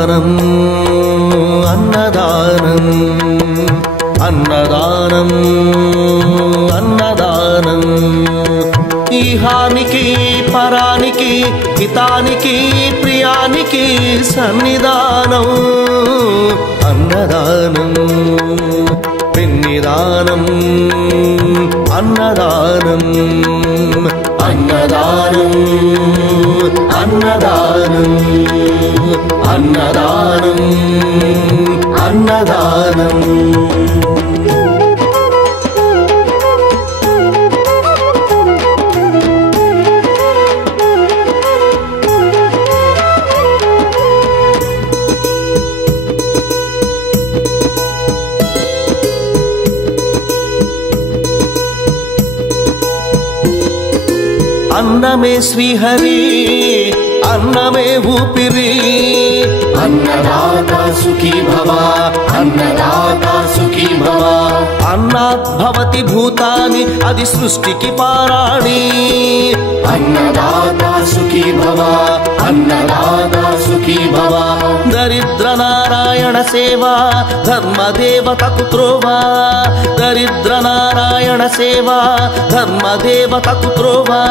అన్నదానం అన్నదానం అన్నదానం అన్నదానం ఈహానికి పరానికి హితానికి ప్రియానికి సన్నిధానం అన్నదానం పిన్నిదానం అన్నదానం అన్నదానం అన్నదానం అన్నదానం అన్నదానం అన్నమే శ్రీహరి అన్నమే ఊపిరి అన్నదాత సుఖీ భవ అన్నదాత సుఖీ భవ అన్నాత్ భవతి భూతాని అది సృష్టికి పారాణి అన్నదాత సుఖీ భవ అన్నదాత సుఖీ భవ దరిద్ర నారాయణ సేవా ధర్మదేవతకు త్రోవా దరిద్ర నారాయణ సేవా ధర్మదేవతకు త్రోవా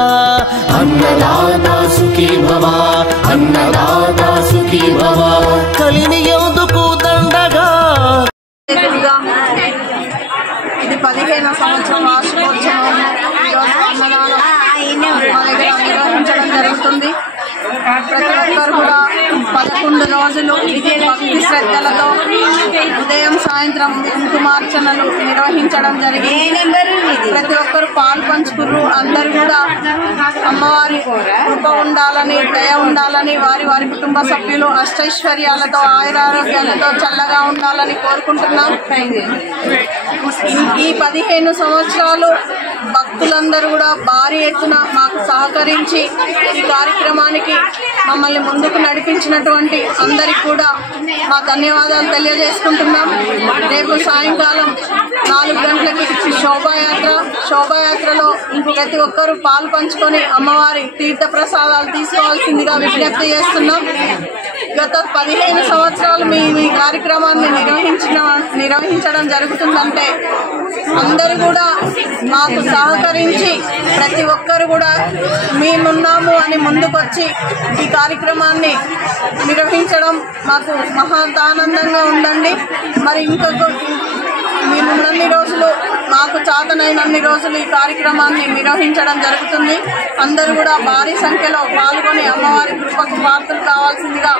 అన్నదాత సుఖీ భవ అన్నదాత సుఖీ భవ కలిని ఎందుకు దండగా ఇది 15వ సంవత్సరం వార్షికోత్సవం నిర్వహించడం జరుగుతుంది. ప్రతి ఒక్కరు కూడా 11 రోజులు భక్తి శ్రద్ధలతో ఉదయం సాయంత్రం కుంకుమార్చనలు నిర్వహించడం జరిగింది. ప్రతి ఒక్కరు పాలు పంచుకుర్రు. అందరూ కూడా అమ్మవారి కృప ఉండాలని దయ ఉండాలని వారి వారి కుటుంబ సభ్యులు అష్టైశ్వర్యాలతో ఆయురారోగ్యాలతో చల్లగా ఉండాలని కోరుకుంటున్నాం. ఈ 15 సంవత్సరాలు భక్తులందరూ కూడా భారీ ఎత్తున మాకు సహకరించి ఈ కార్యక్రమానికి మమ్మల్ని ముందుకు నడిపించినటువంటి అందరికి కూడా మా ధన్యవాదాలు తెలియజేసుకుంటున్నాం. రేపు సాయంకాలం 4 గంటలకి శోభాయాత్రలో ప్రతి ఒక్కరూ పాలు పంచుకొని అమ్మవారి తీర్థ ప్రసాదాలు తీసుకోవాల్సిందిగా విజ్ఞప్తి చేస్తున్నాం. గత 15 సంవత్సరాలు మేము ఈ కార్యక్రమాన్ని నిర్వహించడం జరుగుతుందంటే అందరూ కూడా మాకు సహకరించి ప్రతి ఒక్కరు కూడా మేమున్నాము అని ముందుకొచ్చి ఈ కార్యక్రమాన్ని నిర్వహించడం మాకు మహాతానందంగా ఉండండి. మరి మేమున్నన్ని రోజులు మాకు చాతనైనన్ని రోజులు ఈ కార్యక్రమాన్ని నిర్వహించడం జరుగుతుంది. అందరూ కూడా భారీ సంఖ్యలో పాల్గొని అమ్మవారి కృపకు పాత్రలు కావాల్సిందిగా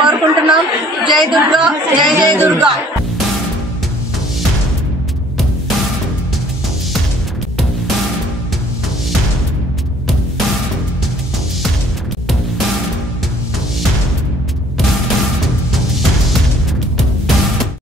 కోరుకుంటున్నాం. జై దుర్గా, జై జై దుర్గా.